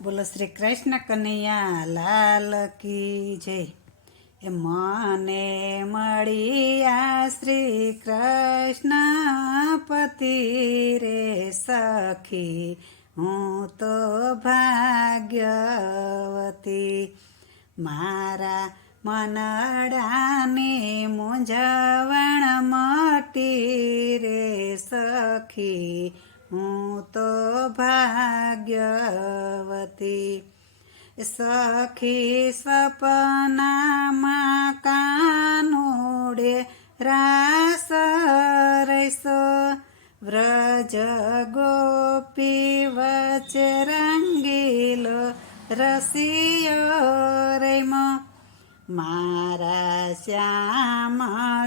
બોલો શ્રી કૃષ્ણ કનૈયા લાલ કી જય. એ મને મળ્યા શ્રી કૃષ્ણ પતિ રે સખી, હું તો ભાગ્યવતી. મારા મનડાની મૂંઝવણ મટી રે સખી, હું તો ભાગ્યવતી. સખી સપનામાં કાનુડે રાસ રૈસો, વ્રજ ગોપી વચ્ચે રંગીલો રસિયો રૈમો. મારા શ્યામ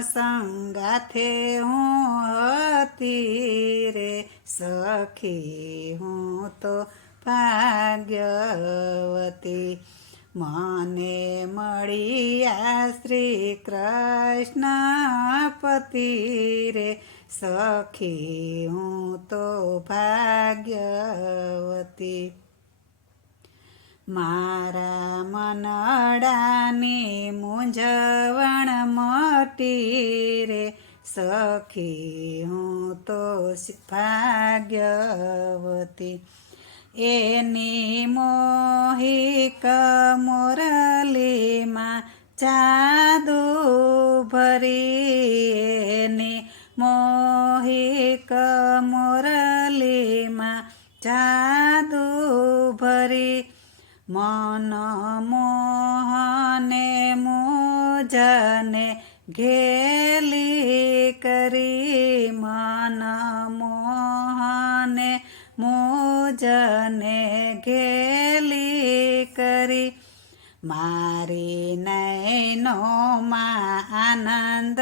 સંગાથે હું હતી રે સખી, હું તો ભાગ્યવતી. મને મળ્યા શ્રી કૃષ્ણ પતિ રે સખી, હું તો ભાગ્યવતી. મારા મનડાની મૂંઝવણ મટી રે સખી, હું તો ભાગ્યવતી. એની મોહિક મુરલીમાં જાદુ ભરી, એની મોહિક મુરલીમાં જાદુ ભરી. મન મોહને મુજને ઘેલી કરી, મન મોહને મુજને ઘેલી કરી. મારી નૈનોમાં આનંદ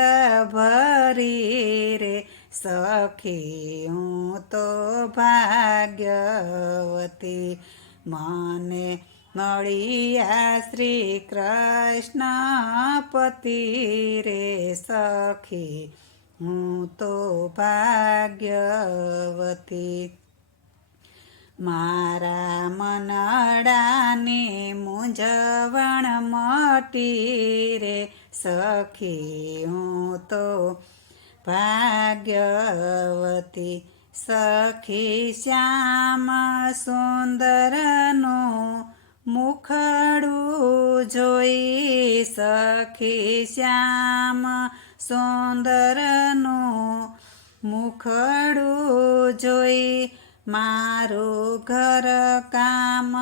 ભરી રે સખી, હું તો ભાગ્યવતી. મને મળ્યા શ્રી કૃષ્ણ પતિ રે સખી, હું તો ભાગ્યવતી. મારા મનડાની મૂંઝવણ મટી રે સખી, હું તો ભાગ્યવતી. સખી શ્યામ સુંદરનું મુખડું જોઈ, સખી શ્યામ સુંદરનું મુખડું જોઈ. મારું ઘર કામ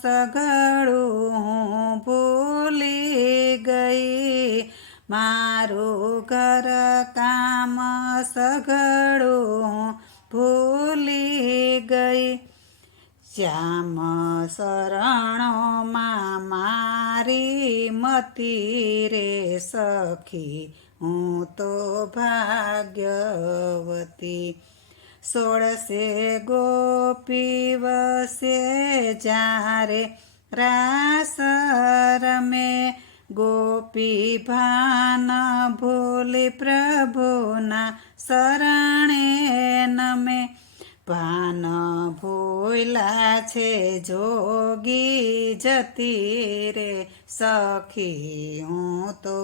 સઘળું હું ભૂલી ગઈ, મારું ઘર કામ સઘળું ભૂલી ગઈ. શ્યામ શરણોમાં મારી મતી રે સખી, હું તો ભાગ્યવતી. 16 ગોપી વસે જ્યારે રાસ રમે, ગોપી ભાન ભૂલી પ્રભુના શરણે નમે. ભાન ભૂલા છે જોગી જતી રે સખી, હું તો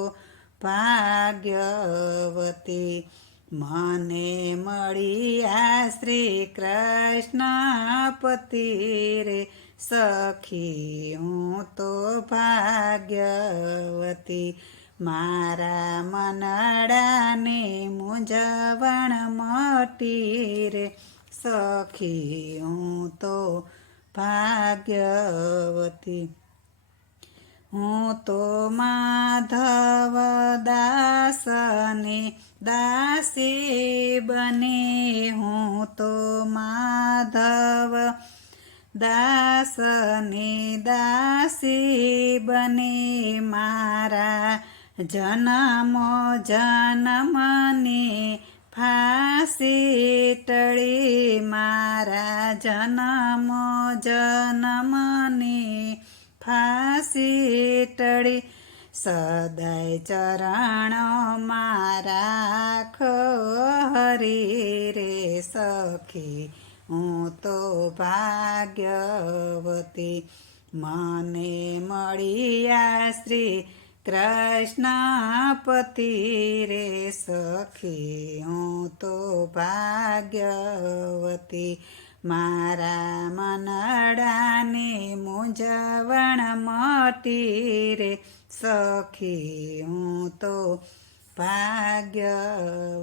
ભાગ્યવતી. મને મળ્યા શ્રી કૃષ્ણ પતિ રે સખી, હું તો ભાગ્યવતી. મારા મનડાની મૂંઝવણ મટી રે સખી, હું તો ભાગ્યવતી. હું તો માધવ દાસની દાસી બની, હું તો માધવ દાસની દાસી બની. મારા જન્મો જન્મની ફાંસી ટળી, મારા જન્મો જન્મની ફાંસી ટળી. સદાય ચરણોમાં રાખો હરી રે સખી, હું તો ભાગ્યવતી મને મળ્યા શ્રી કૃષ્ણપતિ રે સખી હું તો ભાગ્યવતી મારા મનડાની મૂંઝવણ મટી રે સખી હું તો ભાગ્યવતી